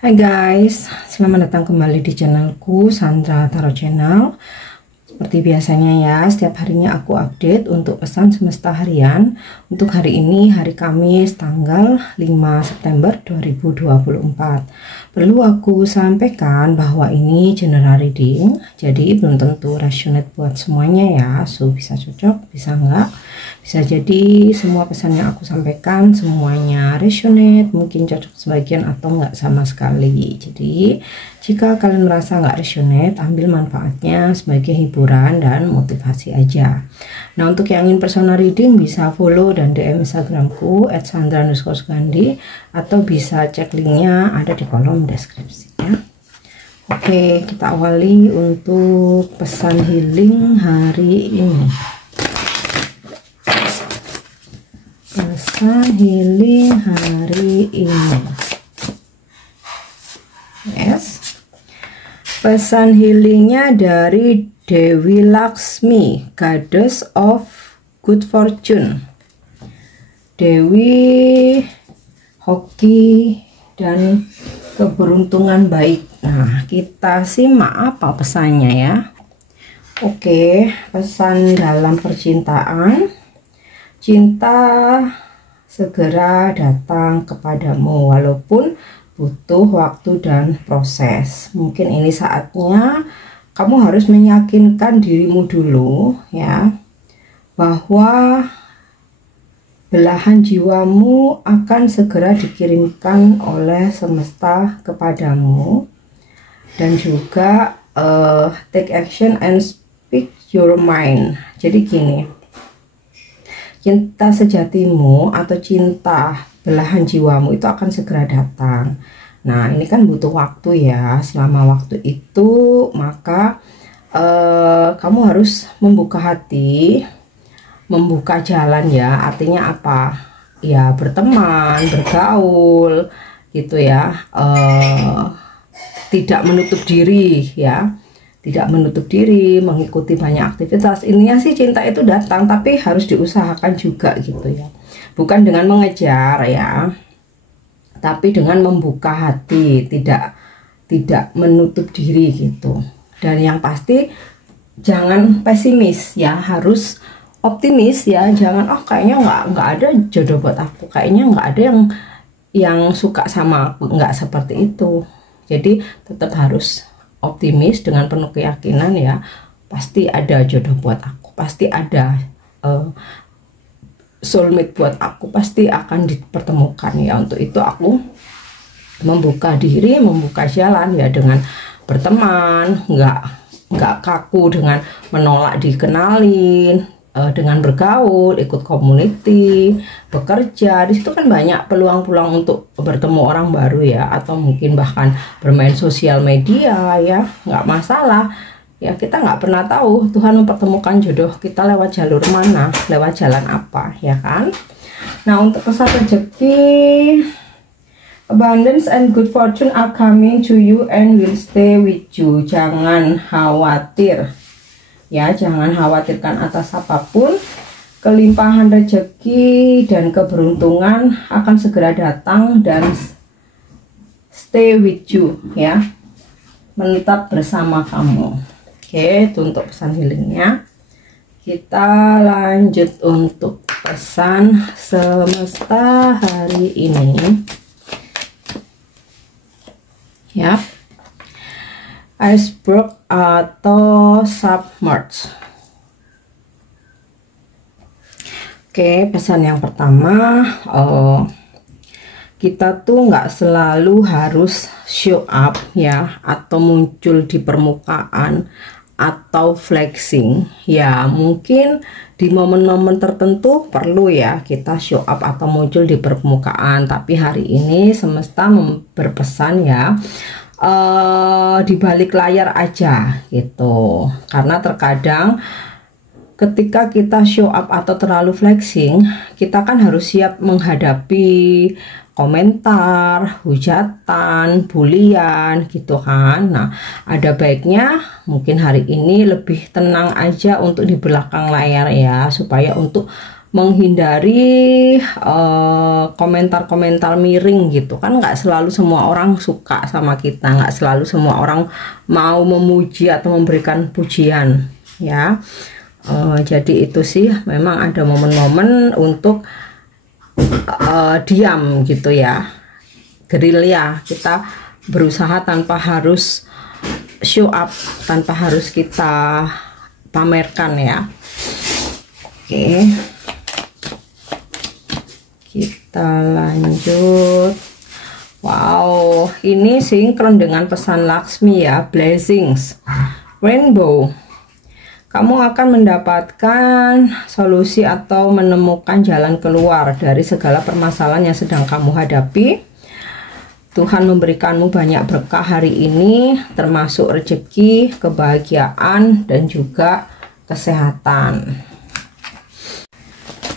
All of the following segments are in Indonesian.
Hai guys, selamat datang kembali di channelku Sandra Tarot Channel. Seperti biasanya ya, setiap harinya aku update untuk pesan semesta harian. Untuk hari ini, hari Kamis tanggal 5 September 2024. Perlu aku sampaikan bahwa ini general reading, jadi belum tentu resonate buat semuanya ya. So bisa cocok, bisa enggak. Bisa jadi semua pesan yang aku sampaikan semuanya resonate, mungkin cocok sebagian atau enggak sama sekali. Jadi jika kalian merasa enggak resonate, ambil manfaatnya sebagai hiburan dan motivasi aja. Nah, untuk yang ingin personal reading bisa follow dan DM Instagramku @sandra_sugandi atau bisa cek linknya ada di kolom deskripsi ya. Oke, kita awali untuk pesan healing hari ini. Pesan healing hari ini. Yes. Pesan healingnya dari Dewi Laksmi, Goddess of Good Fortune. Dewi hoki dan keberuntungan baik. Nah, kita simak apa pesannya ya. Oke, pesan dalam percintaan. Cinta segera datang kepadamu walaupun butuh waktu dan proses. Mungkin ini saatnya kamu harus meyakinkan dirimu dulu ya, bahwa belahan jiwamu akan segera dikirimkan oleh semesta kepadamu. Dan juga take action and speak your mind. Jadi gini, cinta sejatimu atau cinta belahan jiwamu itu akan segera datang. Nah, ini kan butuh waktu ya. Selama waktu itu maka kamu harus membuka hati, membuka jalan ya. Artinya apa? Ya berteman, bergaul gitu ya. Tidak menutup diri ya. Tidak menutup diri, mengikuti banyak aktivitas. Intinya sih cinta itu datang, tapi harus diusahakan juga gitu ya. Bukan dengan mengejar ya, tapi dengan membuka hati, tidak menutup diri gitu. Dan yang pasti jangan pesimis ya, harus optimis ya. Jangan kayaknya nggak ada jodoh buat aku, kayaknya nggak ada yang suka sama aku, nggak seperti itu. Jadi tetap harus optimis dengan penuh keyakinan ya, pasti ada jodoh buat aku, pasti ada soulmate buat aku, pasti akan dipertemukan ya. Untuk itu aku membuka diri, membuka jalan ya, dengan berteman, nggak kaku dengan menolak dikenalin, dengan bergaul, ikut community, bekerja. Di situ kan banyak peluang-peluang untuk bertemu orang baru ya, atau mungkin bahkan bermain sosial media ya, nggak masalah ya. Kita nggak pernah tahu Tuhan mempertemukan jodoh kita lewat jalur mana, lewat jalan apa ya kan. Nah, untuk pesan rezeki, abundance and good fortune are coming to you and will stay with you. Jangan khawatir ya, jangan khawatirkan atas apapun. Kelimpahan rezeki dan keberuntungan akan segera datang dan stay with you ya, menetap bersama kamu. Oke, itu untuk pesan healingnya. Kita lanjut untuk pesan semesta hari ini ya. Iceberg atau submerge. Oke, pesan yang pertama, kita tuh nggak selalu harus show up ya, atau muncul di permukaan atau flexing ya. Mungkin di momen-momen tertentu perlu ya kita show up atau muncul di permukaan, tapi hari ini semesta berpesan ya, di balik layar aja gitu. Karena terkadang ketika kita show up atau terlalu flexing, kita kan harus siap menghadapi komentar, hujatan, bulian gitu kan. Nah, ada baiknya mungkin hari ini lebih tenang aja untuk di belakang layar ya, supaya untuk menghindari komentar-komentar miring gitu kan. Nggak selalu semua orang suka sama kita, nggak selalu semua orang mau memuji atau memberikan pujian ya. Jadi itu sih memang ada momen-momen untuk diam gitu ya, gerilya, kita berusaha tanpa harus show up, tanpa harus kita pamerkan ya. Oke, kita lanjut. Wow, ini sinkron dengan pesan Laksmi ya, blessings, rainbow. Kamu akan mendapatkan solusi atau menemukan jalan keluar dari segala permasalahan yang sedang kamu hadapi. Tuhan memberikanmu banyak berkah hari ini, termasuk rezeki, kebahagiaan, dan juga kesehatan.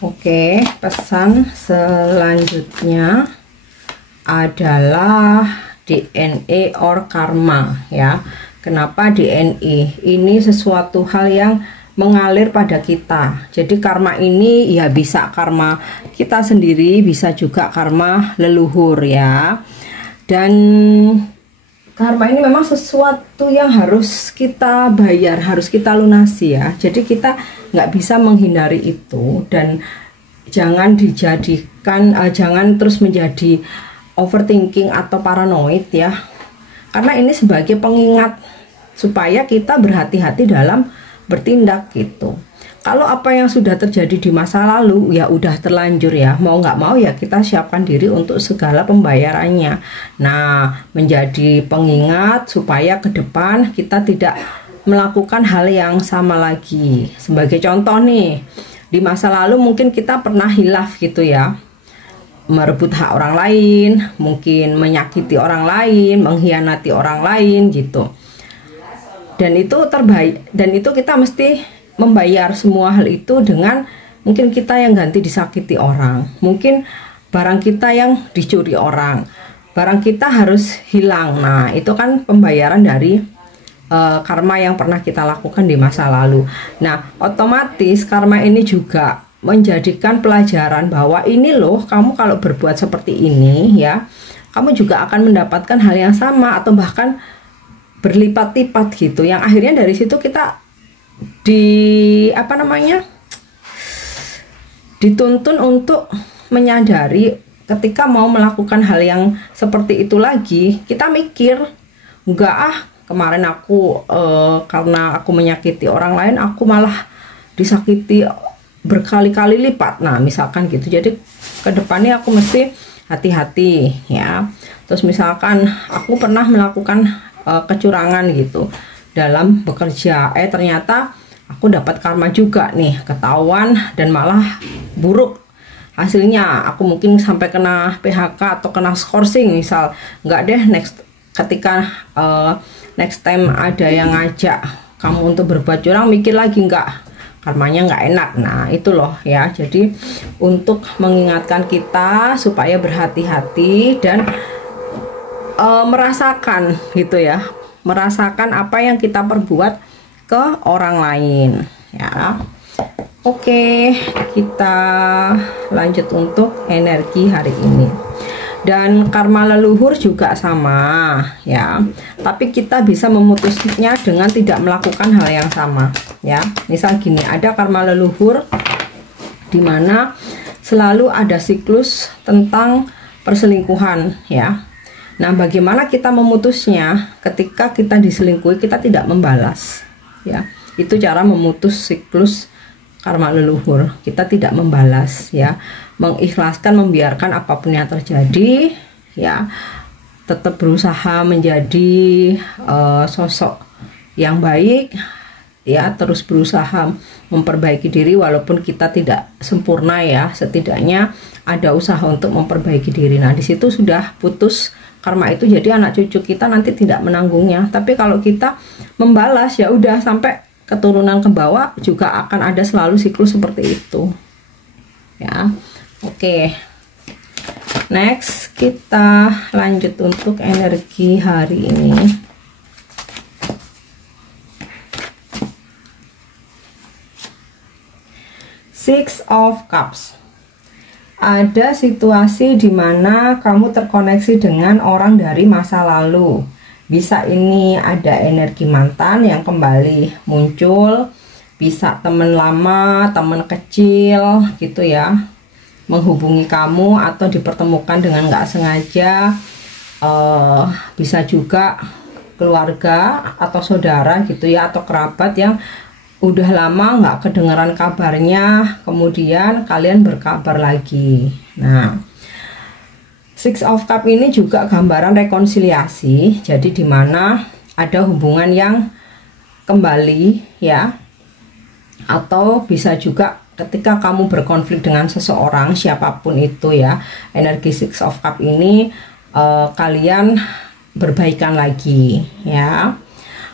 Oke, pesan selanjutnya adalah DNA or karma ya. Kenapa DNA? Ini sesuatu hal yang mengalir pada kita. Jadi karma ini ya bisa karma kita sendiri, bisa juga karma leluhur ya. Dan karma ini memang sesuatu yang harus kita bayar, harus kita lunasi ya. Jadi kita nggak bisa menghindari itu, dan jangan dijadikan, jangan terus menjadi overthinking atau paranoid ya. Karena ini sebagai pengingat supaya kita berhati-hati dalam bertindak gitu. Kalau apa yang sudah terjadi di masa lalu ya udah terlanjur ya, mau nggak mau ya kita siapkan diri untuk segala pembayarannya. Nah, menjadi pengingat supaya ke depan kita tidak melakukan hal yang sama lagi. Sebagai contoh nih, di masa lalu mungkin kita pernah hilaf gitu ya, merebut hak orang lain, mungkin menyakiti orang lain, mengkhianati orang lain gitu. Dan itu terbaik, dan itu kita mesti membayar semua hal itu dengan mungkin kita yang ganti disakiti orang, mungkin barang kita yang dicuri orang, barang kita harus hilang. Nah, itu kan pembayaran dari karma yang pernah kita lakukan di masa lalu. Nah, otomatis karma ini juga menjadikan pelajaran bahwa ini loh, kamu kalau berbuat seperti ini ya, kamu juga akan mendapatkan hal yang sama atau bahkan berlipat-lipat gitu. Yang akhirnya dari situ kita dituntun untuk menyadari ketika mau melakukan hal yang seperti itu lagi, kita mikir, enggak kemarin aku karena aku menyakiti orang lain, aku malah disakiti berkali-kali lipat. Nah, misalkan gitu. Jadi kedepannya aku mesti hati-hati ya. Terus misalkan aku pernah melakukan kecurangan gitu dalam bekerja, ternyata aku dapat karma juga nih, ketahuan dan malah buruk hasilnya. Aku mungkin sampai kena PHK atau kena skorsing misal. Enggak deh, ketika next time ada yang ngajak kamu untuk berbuat curang, mikir lagi, enggak, karmanya nggak enak. Nah, itu loh ya. Jadi untuk mengingatkan kita supaya berhati-hati dan merasakan gitu ya, merasakan apa yang kita perbuat ke orang lain ya. Oke, kita lanjut untuk energi hari ini. Dan karma leluhur juga sama ya, tapi kita bisa memutusnya dengan tidak melakukan hal yang sama ya. Misal gini, ada karma leluhur dimana selalu ada siklus tentang perselingkuhan ya. Nah, bagaimana kita memutusnya? Ketika kita diselingkuhi, kita tidak membalas ya. Itu cara memutus siklus karma leluhur. Kita tidak membalas ya, mengikhlaskan, membiarkan apapun yang terjadi ya, tetap berusaha menjadi sosok yang baik ya, terus berusaha memperbaiki diri walaupun kita tidak sempurna ya, setidaknya ada usaha untuk memperbaiki diri. Nah, di situ sudah putus karma itu, jadi anak cucu kita nanti tidak menanggungnya. Tapi kalau kita membalas ya udah, sampai keturunan ke bawah juga akan ada selalu siklus seperti itu ya. Oke, next kita lanjut untuk energi hari ini. Six of Cups. Ada situasi di mana kamu terkoneksi dengan orang dari masa lalu. Bisa ini ada energi mantan yang kembali muncul, bisa teman lama, teman kecil gitu ya, menghubungi kamu atau dipertemukan dengan nggak sengaja. Bisa juga keluarga atau saudara gitu ya, atau kerabat yang udah lama nggak kedengeran kabarnya, kemudian kalian berkabar lagi. Nah, Six of Cup ini juga gambaran rekonsiliasi, jadi dimana ada hubungan yang kembali ya, atau bisa juga ketika kamu berkonflik dengan seseorang siapapun itu ya, energi Six of Cup ini kalian berbaikan lagi ya.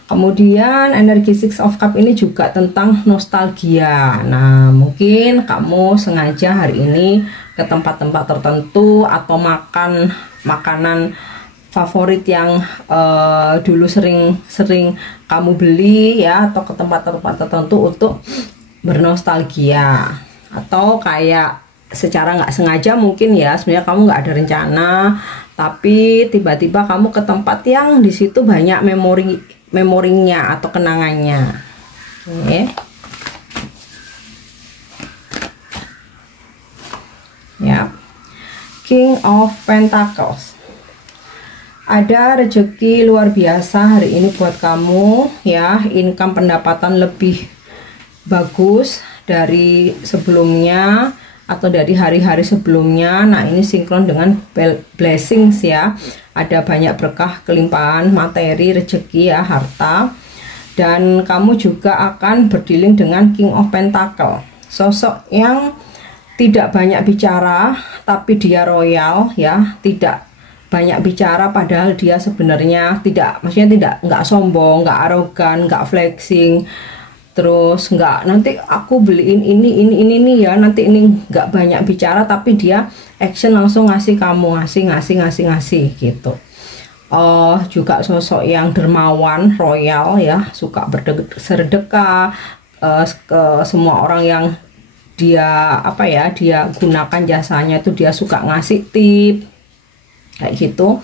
Kemudian energi Six of Cup ini juga tentang nostalgia. Nah, mungkin kamu sengaja hari ini ke tempat-tempat tertentu atau makan makanan favorit yang dulu sering kamu beli ya, atau ke tempat-tempat tertentu untuk bernostalgia, atau kayak secara nggak sengaja mungkin ya, sebenarnya kamu nggak ada rencana, tapi tiba-tiba kamu ke tempat yang di situ banyak memorinya atau kenangannya. Oke. Ya. King of Pentacles. Ada rezeki luar biasa hari ini buat kamu ya, income pendapatan lebih bagus dari sebelumnya atau dari hari-hari sebelumnya. Nah, ini sinkron dengan blessings ya. Ada banyak berkah, kelimpahan, materi, rezeki ya, harta. Dan kamu juga akan berdealing dengan King of Pentacle. Sosok yang tidak banyak bicara, tapi dia royal ya, tidak banyak bicara padahal dia sebenarnya nggak sombong, nggak arogan, nggak flexing. Terus nggak nanti aku beliin ini nih ya, nanti ini nggak banyak bicara, tapi dia action langsung ngasih kamu, ngasih gitu. Juga sosok yang dermawan, royal ya, suka bersedekah ke semua orang yang dia dia gunakan jasanya, itu dia suka ngasih tip kayak gitu.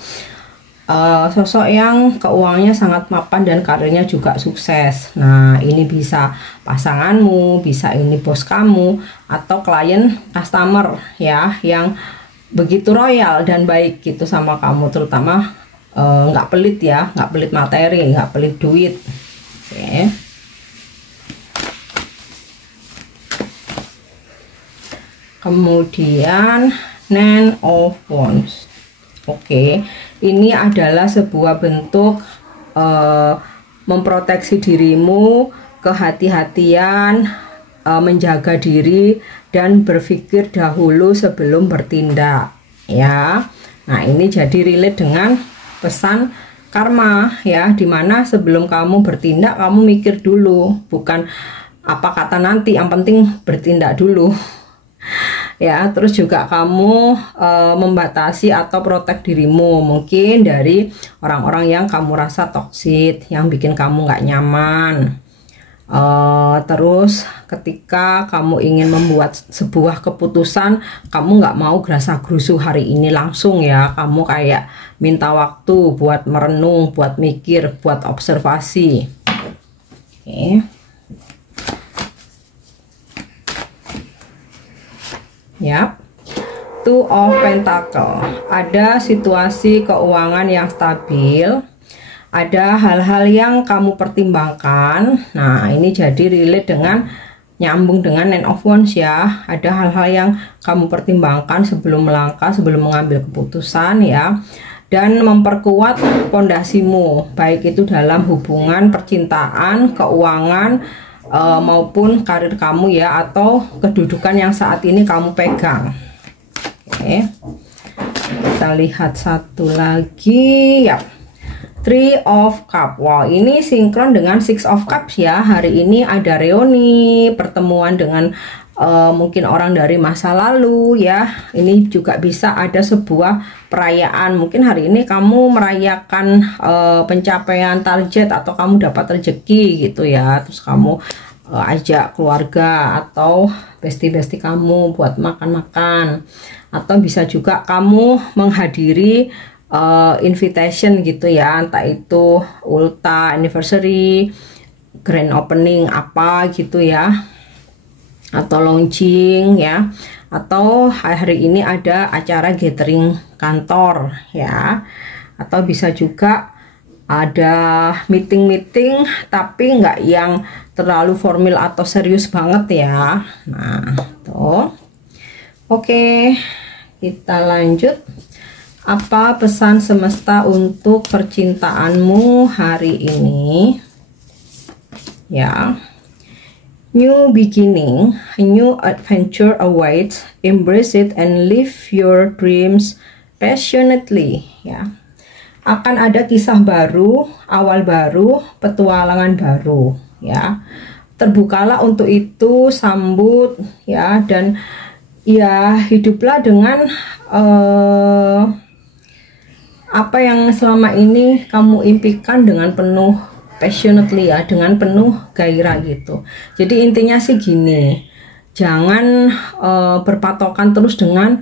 Sosok yang keuangannya sangat mapan dan karirnya juga sukses. Nah, ini bisa pasanganmu, bisa ini bos kamu, atau klien customer ya, yang begitu royal dan baik gitu sama kamu, terutama nggak pelit ya, nggak pelit materi, nggak pelit duit. Oke. Kemudian Nine of Wands. Oke, ini adalah sebuah bentuk memproteksi dirimu, kehati-hatian, menjaga diri dan berpikir dahulu sebelum bertindak ya. Nah, ini jadi relate dengan pesan karma ya, dimana sebelum kamu bertindak kamu mikir dulu, bukan apa kata nanti, yang penting bertindak dulu ya. Terus juga kamu membatasi atau protek dirimu mungkin dari orang-orang yang kamu rasa toksik, yang bikin kamu nggak nyaman. Terus ketika kamu ingin membuat sebuah keputusan, kamu nggak mau gerasa-gerusu hari ini langsung ya, kamu kayak minta waktu buat merenung, buat mikir, buat observasi. Oke. Ya, Two of Pentacle. Ada situasi keuangan yang stabil, ada hal-hal yang kamu pertimbangkan. Nah, ini jadi relate dengan, nyambung dengan Nine of Wands ya. Ada hal-hal yang kamu pertimbangkan sebelum melangkah, sebelum mengambil keputusan ya, dan memperkuat pondasimu, baik itu dalam hubungan, percintaan, keuangan, maupun karir kamu ya, atau kedudukan yang saat ini kamu pegang. Oke, kita lihat satu lagi ya, Three of Cups. Wow, ini sinkron dengan Six of Cups ya. Hari ini ada reuni, pertemuan dengan mungkin orang dari masa lalu ya. Ini juga bisa ada sebuah perayaan, mungkin hari ini kamu merayakan pencapaian target, atau kamu dapat rezeki gitu ya. Terus kamu ajak keluarga atau bestie-bestie kamu buat makan-makan, atau bisa juga kamu menghadiri invitation gitu ya, entah itu ulta anniversary, grand opening apa gitu ya, atau launching ya, atau hari ini ada acara gathering kantor ya, atau bisa juga ada meeting-meeting tapi nggak yang terlalu formal atau serius banget ya. Nah tuh, oke, kita lanjut. Apa pesan semesta untuk percintaanmu hari ini ya? New beginning, a new adventure awaits. Embrace it and live your dreams passionately ya. Akan ada kisah baru, awal baru, petualangan baru ya. Terbukalah untuk itu, sambut ya, dan ya hiduplah dengan apa yang selama ini kamu impikan dengan penuh passionately ya, dengan penuh gairah gitu. Jadi intinya sih gini, jangan berpatokan terus dengan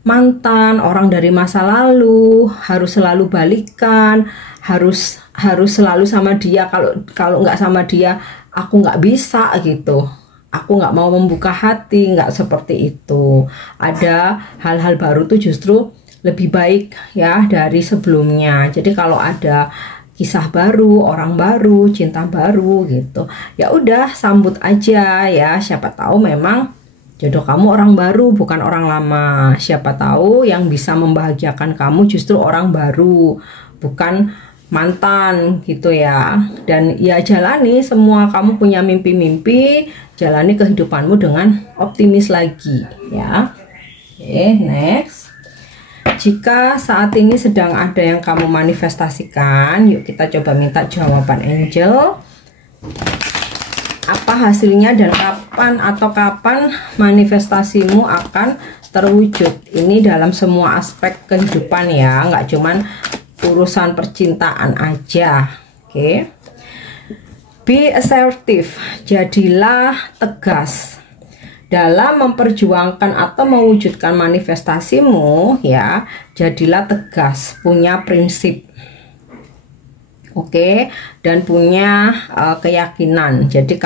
mantan, orang dari masa lalu, harus selalu balikan, harus selalu sama dia. Kalau nggak sama dia aku nggak bisa gitu, aku nggak mau membuka hati, nggak seperti itu. Ada hal-hal baru tuh justru lebih baik ya dari sebelumnya. Jadi kalau ada kisah baru, orang baru, cinta baru gitu, ya udah sambut aja ya. Siapa tahu memang jodoh kamu orang baru, bukan orang lama. Siapa tahu yang bisa membahagiakan kamu justru orang baru, bukan mantan gitu ya. Dan ya jalani semua, kamu punya mimpi-mimpi, jalani kehidupanmu dengan optimis lagi ya. Oke, next. Jika saat ini sedang ada yang kamu manifestasikan, yuk kita coba minta jawaban angel. Apa hasilnya dan kapan manifestasimu akan terwujud? Ini dalam semua aspek kehidupan ya, nggak cuman urusan percintaan aja. Oke. Be assertive, jadilah tegas dalam memperjuangkan atau mewujudkan manifestasimu ya. Jadilah tegas, punya prinsip. Oke, dan punya keyakinan. Jadi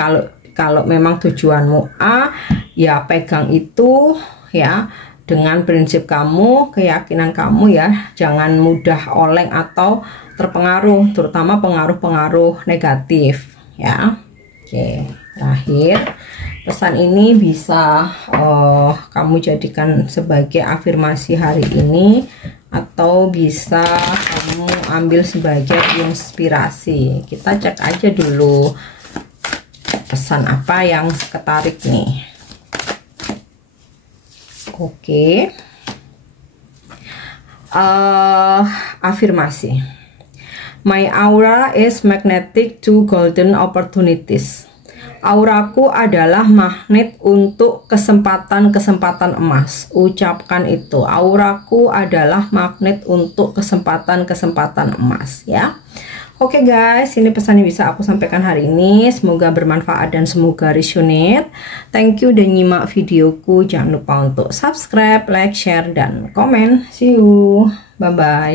kalau memang tujuanmu A, ya pegang itu ya, dengan prinsip kamu, keyakinan kamu ya. Jangan mudah oleng atau terpengaruh, terutama pengaruh-pengaruh negatif ya. Oke, terakhir pesan ini bisa kamu jadikan sebagai afirmasi hari ini, atau bisa kamu ambil sebagai inspirasi. Kita cek aja dulu pesan apa yang ketarik nih. Oke. Afirmasi. My aura is magnetic to golden opportunities. Auraku adalah magnet untuk kesempatan-kesempatan emas. Ucapkan itu. Auraku adalah magnet untuk kesempatan-kesempatan emas ya. Oke guys, ini pesan yang bisa aku sampaikan hari ini. Semoga bermanfaat dan semoga resonate. Thank you udah nyimak videoku. Jangan lupa untuk subscribe, like, share, dan komen. See you. Bye-bye.